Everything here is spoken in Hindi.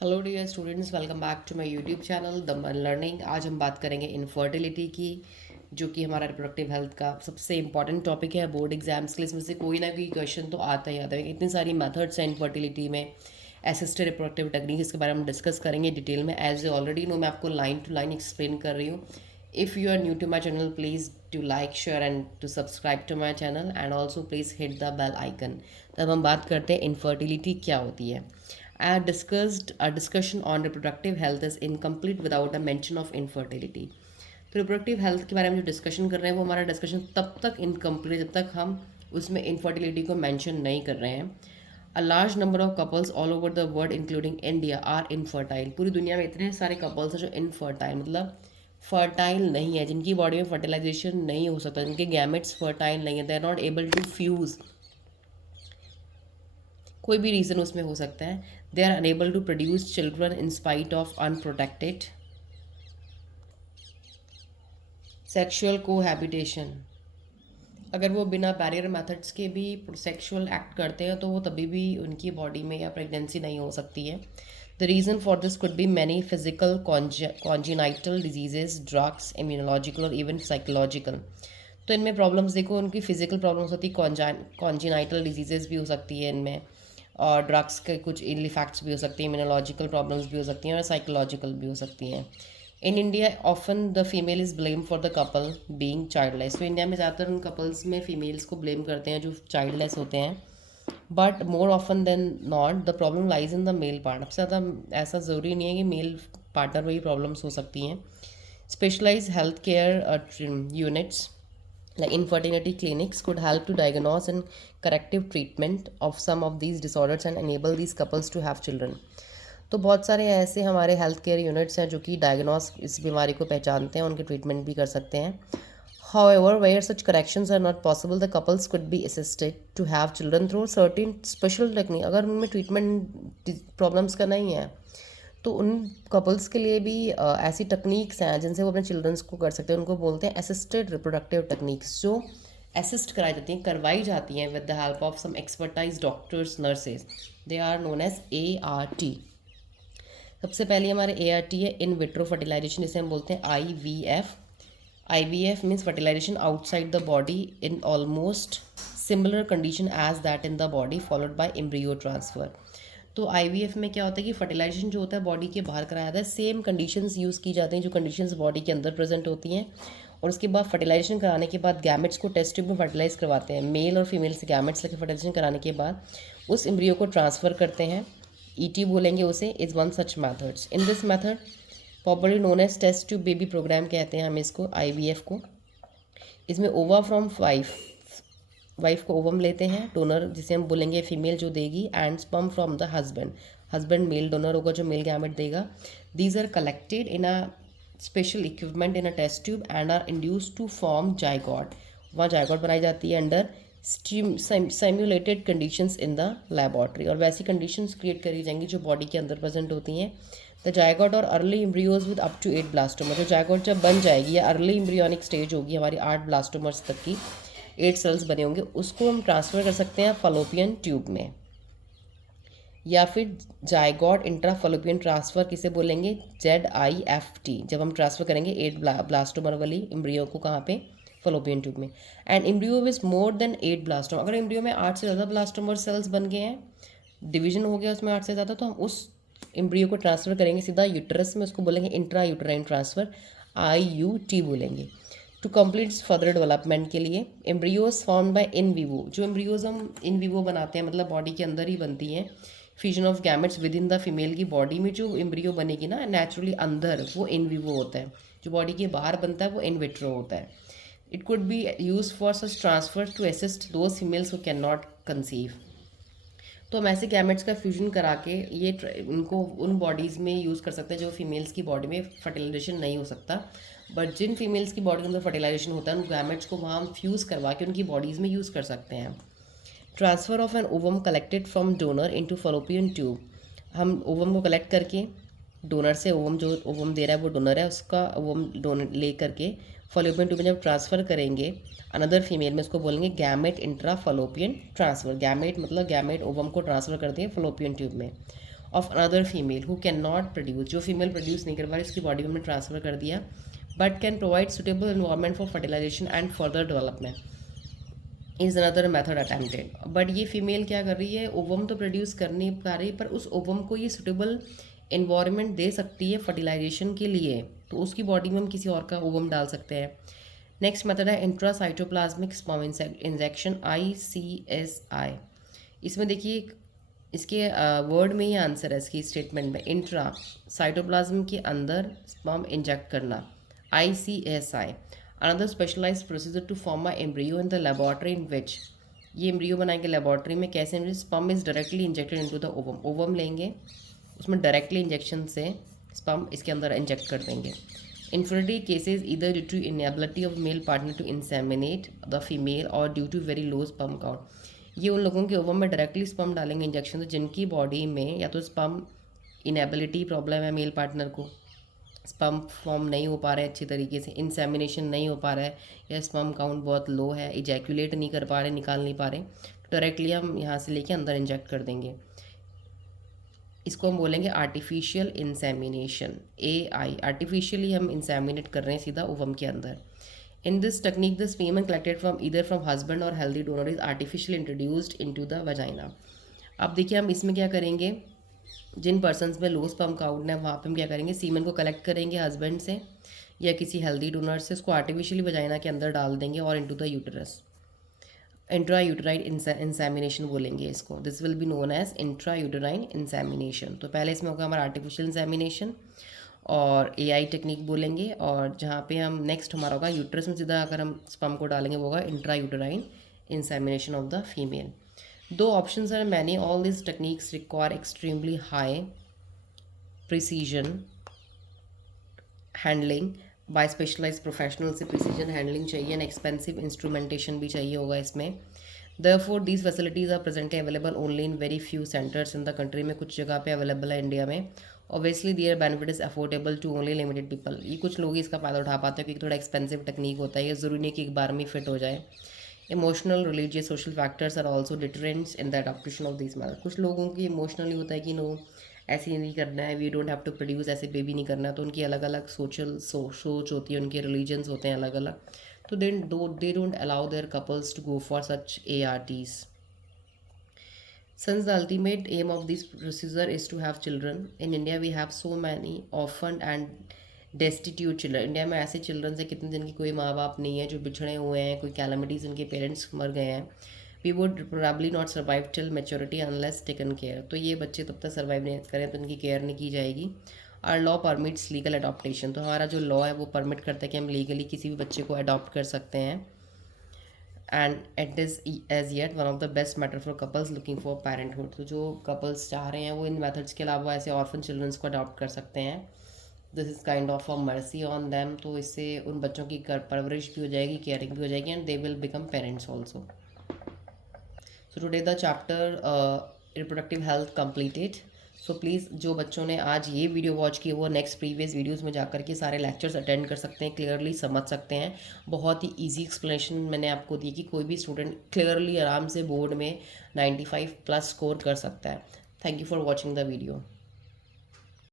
Hello dear students, welcome back to my YouTube channel the मन लर्निंग। आज हम बात करेंगे इनफर्टिलिटी की, जो कि हमारा रिप्रोडक्टिव हेल्थ का सबसे इंपॉर्टेंट टॉपिक है। बोर्ड एग्जाम्स के लिए इसमें से कोई ना कोई क्वेश्चन तो आता ही आता है। इतनी सारी मेथड्स हैं इनफर्टिलिटी में, असिस्टेड रिप्रोडक्टिव टेक्निक, इसके बारे में हम डिस्कस करेंगे डिटेल में। एज ए ऑलरेडी नो, मैं आपको लाइन टू लाइन एक्सप्लेन कर रही हूँ। If you are new to my channel, please to like, share and to subscribe to my channel and also please hit the bell icon. तब हम बात करते हैं इनफर्टिलिटी क्या होती है। A discussion on reproductive health is incomplete without a mention of infertility. तो रिप्रोडक्टिव हेल्थ के बारे में जो डिस्कशन कर रहे हैं वो हमारा डिस्कशन तब तक इनकम्प्लीट जब तक हम उसमें इनफर्टिलिटी को मेंशन नहीं कर रहे हैं। A large number of couples all over the world including India are infertile. पूरी दुनिया में इतने सारे कपल्स हैं जो इनफर्टाइल मतलब फर्टाइल नहीं है, जिनकी बॉडी में फर्टिलाइजेशन नहीं हो सकता, जिनके गैमेट्स फर्टाइल नहीं है, they are not able to fuse. कोई भी रीज़न उसमें हो सकता है। They are unable to produce children in spite of unprotected sexual cohabitation. अगर वो बिना बैरियर मेथड्स के भी सेक्सुअल एक्ट करते हैं तो वो तभी भी उनकी बॉडी में या प्रेगनेंसी नहीं हो सकती है। The reason for this could be many physical congenital diseases, drugs, immunological और इवन साइकोलॉजिकल। तो इनमें प्रॉब्लम्स देखो, उनकी फिजिकल प्रॉब्लम्स होती है, कॉन्जिनाइटल डिजीजेज भी हो सकती है इनमें, और ड्रग्स के कुछ इल इफेक्ट्स भी हो सकती हैं, इम्यूनोलॉजिकल प्रॉब्लम्स भी हो सकती हैं और साइकोलॉजिकल भी हो सकती हैं। In India often the female is blame for the couple being childless. तो इंडिया में ज़्यादातर उन कपल्स में फीमेल्स को ब्लेम करते हैं जो चाइल्डलेस होते हैं। But more often than not the problem lies in the male part. सबसे ज़्यादा ऐसा ज़रूरी नहीं है कि मेल पार्टनर में ही प्रॉब्लम्स हो सकती हैं। Specialise health care units like infertility clinics could help to diagnose and corrective treatment of some of these disorders and enable these couples to have children. तो बहुत सारे ऐसे हमारे हेल्थ केयर यूनिट्स हैं जो कि डायग्नोस इस बीमारी को पहचानते हैं, उनके ट्रीटमेंट भी कर सकते हैं। However, where such corrections are not possible, the couples could be assisted to have children through certain special technique. अगर उनमें ट्रीटमेंट प्रॉब्लम्स का नहीं है तो उन कपल्स के लिए भी ऐसी टेक्निक्स हैं जिनसे वो अपने चिल्ड्रंस को कर सकते हैं। उनको बोलते हैं असिस्टेड रिप्रोडक्टिव टेक्निक्स, जो असिस्ट कराई जाती हैं, करवाई जाती हैं with the help of some expertise doctors, nurses. They are known as ART। सबसे पहले हमारे ART है इन विट्रो फर्टिलाइजेशन, जिसे हम बोलते हैं IVF। IVF means fertilisation outside the body in almost similar condition as that in the body followed by embryo transfer. तो IVF में क्या होता है कि फर्टिलाइजेशन जो होता है बॉडी के बाहर कराया जाता है। सेम कंडीशंस यूज़ की जाती हैं जो कंडीशंस बॉडी के अंदर प्रेजेंट होती हैं, और उसके बाद फर्टिलाइजेशन कराने के बाद गैमेट्स को टेस्ट ट्यूब में फर्टिलाइज करवाते हैं। मेल और फीमेल से गैमेट्स लेकर फर्टिलाइजेशन कराने के बाद उस एम्ब्रियो को ट्रांसफ़र करते हैं। ET बोलेंगे उसे। Is one such methods. In this method popularly known as test tube baby programme कहते हैं हम इसको, IVF को। इसमें ओवा फ्रॉम वाइफ को ओवम लेते हैं, डोनर जिसे हम बोलेंगे फीमेल जो देगी, and sperm from the husband. Husband male donor होगा जो मेल गैमेट देगा। These are collected in a special equipment in a test tube and are induce to form zygote. वहाँ जाइगॉट बनाई जाती है under simulated conditions in the laboratory, और वैसी कंडीशंस क्रिएट करी जाएंगी जो बॉडी के अंदर प्रेजेंट होती हैं। द जाइगॉट और early embryos with up to 8 blastomere. जो जाइगॉट जब बन जाएगी या अर्ली एम्ब्रियोनिक स्टेज होगी हमारी 8 ब्लास्टोमर्स तक की, 8 सेल्स बने होंगे, उसको हम ट्रांसफ़र कर सकते हैं फलोपियन ट्यूब में। या फिर जाइगॉट इंट्रा फलोपियन ट्रांसफ़र किसे बोलेंगे, ZIFT। जब हम ट्रांसफ़र करेंगे 8 ब्लास्टोमर वाली एम्ब्रियो को, कहाँ पे, फलोपियन ट्यूब में। And embryo with more than 8 blastomere. अगर एम्ब्रियो में 8 से ज़्यादा ब्लास्टोमर सेल्स बन गए हैं, डिवीजन हो गया उसमें 8 से ज़्यादा, तो हम उस एम्ब्रियो को ट्रांसफ़र करेंगे सीधा यूट्रस में। उसको बोलेंगे इंट्रा यूट्राइन ट्रांसफ़र, IUT बोलेंगे। टू कंप्लीट फर्दर डेवलपमेंट के लिए embryos form by in vivo. जो एम्ब्रियोज हम इन विवो बनाते हैं मतलब बॉडी के अंदर ही बनती हैं, fusion of gametes with in the female की बॉडी में जो एम्ब्रियो बनेगी ना नेचुरली अंदर, वो इन विवो होता है। जो बॉडी के बाहर बनता है वो इन विट्रो होता है। It could be use for such transfer to assist those females who cannot conceive. तो हम ऐसे गैमेट्स का फ्यूजन करा के ये उनको उन बॉडीज़ में यूज़ कर सकते हैं जो फीमेल्स की बॉडी में फर्टिलाइजेशन नहीं हो सकता। बट जिन फीमेल्स की बॉडी के अंदर फर्टिलाइजेशन होता है उन गैमेट्स को वहाँ हम फ्यूज़ करवा के उनकी बॉडीज़ में यूज़ कर सकते हैं। Transfer of an ovum collected from donor into Fallopian tube. हम ओवम को कलेक्ट करके डोनर से, ओवम जो ओवम दे रहा है वो डोनर है, उसका ओवम डोनर ले करके फलोपियन ट्यूब में जब ट्रांसफ़र करेंगे अनदर फीमेल में, उसको बोलेंगे gamete intra Fallopian transfer. Gamete मतलब गैमेट ओवम को ट्रांसफ़र करते हैं फलोपियन ट्यूब में। Of another female who can not produce, जो फीमेल प्रोड्यूस नहीं कर पा रही उसकी बॉडी में हमने ट्रांसफ़र कर दिया, but can provide suitable environment for fertilisation and further development is another method attempted. But ये फीमेल क्या कर रही है, ओवम तो प्रोड्यूस कर नहीं पा रही, पर उस ओवम को ये सुटेबल इन्वायरमेंट दे सकती है फर्टिलाइजेशन के लिए, तो उसकी बॉडी में हम किसी और का ओवम डाल सकते हैं। नेक्स्ट मेथड है इंट्रासाइटोप्लाज्मिक स्पर्म इंजेक्शन, ICSI। इसमें देखिए इसके वर्ड में ही आंसर है, इसकी स्टेटमेंट में इंट्रा साइटोप्लाज्म के अंदर स्पर्म इंजेक्ट करना, ICSI। Another specialised procedure to form a embryo in the laboratory in which, ये एम्ब्रियो बनाएंगे लेबोरेटरी में, कैसे, sperm is directly injected into the ovum, ovum लेंगे उसमें डायरेक्टली इंजेक्शन से स्पर्म इसके अंदर इंजेक्ट कर देंगे। Infertility cases either due to inability of male partner to inseminate the female or due to very low sperm count, ये उन लोगों के ओवम में डायरेक्टली स्पर्म डालेंगे इंजेक्शन से जिनकी बॉडी में या तो स्पर्म इनेबिलिटी प्रॉब्लम है, मेल पार्टनर को स्पर्म फॉर्म नहीं हो पा रहा है अच्छी तरीके से, इंसेमिनेशन नहीं हो पा रहा है, या स्पर्म काउंट बहुत लो है, इजैकुलेट नहीं कर पा रहे, निकाल नहीं पा रहे, तो डायरेक्टली हम यहाँ से लेके अंदर इंजेक्ट कर देंगे। इसको हम बोलेंगे आर्टिफिशियल इंसेमिनेशन, AI। आर्टिफिशियली हम इंसेमिनेट कर रहे हैं सीधा ओवम के अंदर। In this technique the sperm collected from either from husband और healthy donor is artificially introduced into the vagina. अब देखिए हम इसमें क्या करेंगे, जिन पर्सनस में लो स्पर्म काउंट है वहाँ पे हम क्या करेंगे, सीमन को कलेक्ट करेंगे हस्बैंड से या किसी हेल्दी डोनर से, उसको आर्टिफिशियली वजाइना के अंदर डाल देंगे और into the uterus. Intra uterine insemination बोलेंगे इसको, this will be known as intra uterine insemination. तो पहले इसमें होगा हमारा आर्टिफिशियल इंसेमिनेशन और AI टेक्निक बोलेंगे, और जहाँ पे हम नेक्स्ट हमारा होगा यूट्रस में सीधा अगर हम स्पर्म को डालेंगे वो होगा intra uterine insemination of the female. दो options are many, all this techniques require extremely high precision handling by specialised professional से प्रिसीजन हैंडलिंग चाहिए एंड एक्सपेंसिव इंस्ट्रूमेंटेशन भी चाहिए होगा इसमें। Therefore these facilities are presently available only in very few centers in the country, में कुछ जगह पे अवेलेबल है इंडिया में। Obviously their benefit is affordable to only limited people, ये कुछ लोग ही इसका फ़ायदा उठा पाते हैं क्योंकि थोड़ा एक्सपेंसिव टेक्निक होता है, ये ज़रूरी नहीं कि एक बार में फिट हो जाए। Emotional, religious, social factors are also deterrents in the adoption of this method. कुछ लोगों की इमोशनली होता है कि नो ऐसे नहीं करना है, we don't have to produce, ऐसे बेबी नहीं करना, तो उनकी अलग अलग सोच होती है, उनके रिलीजन्स होते हैं अलग अलग, तो they don't allow their couples to go for such ARTs. Since the ultimate aim of this procedure is to have children, in India we have so many orphaned and destitute children. India में ऐसे चिल्ड्रन है कितने जिनकी कोई माँ बाप नहीं है, जो बिछड़े हुए हैं, कोई कैलमिटीज़ उनके पेरेंट्स मर गए हैं। We would probably not survive till maturity unless taken care, तो ये बच्चे तब तक सर्वाइव नहीं करें तो उनकी केयर नहीं की जाएगी। Our law permits legal adoption, तो हमारा जो लॉ है वो परमिट करता है कि हम लीगली किसी भी बच्चे को अडॉप्ट कर सकते हैं। And it is as yet one of the best matter for couples looking for parenthood, तो जो कपल्स चाह रहे हैं वो इन मेथड्स के अलावा ऐसे ऑर्फन चिल्ड्रंस को अडॉप्ट कर सकते हैं। This is kind of a mercy on them, तो इससे उन बच्चों की परवरिश भी हो जाएगी, केयरिंग भी हो जाएगी, and they will become parents also. So today the chapter reproductive health completed. So please जो बच्चों ने आज ये वीडियो वॉच की वो नेक्स्ट प्रीवियस वीडियोस में जाकर के सारे लेक्चर्स अटेंड कर सकते हैं, क्लियरली समझ सकते हैं। बहुत ही इजी एक्सप्लेनेशन मैंने आपको दी कि कोई भी स्टूडेंट क्लियरली आराम से बोर्ड में 95+ स्कोर कर सकता है। Thank you for watching the video.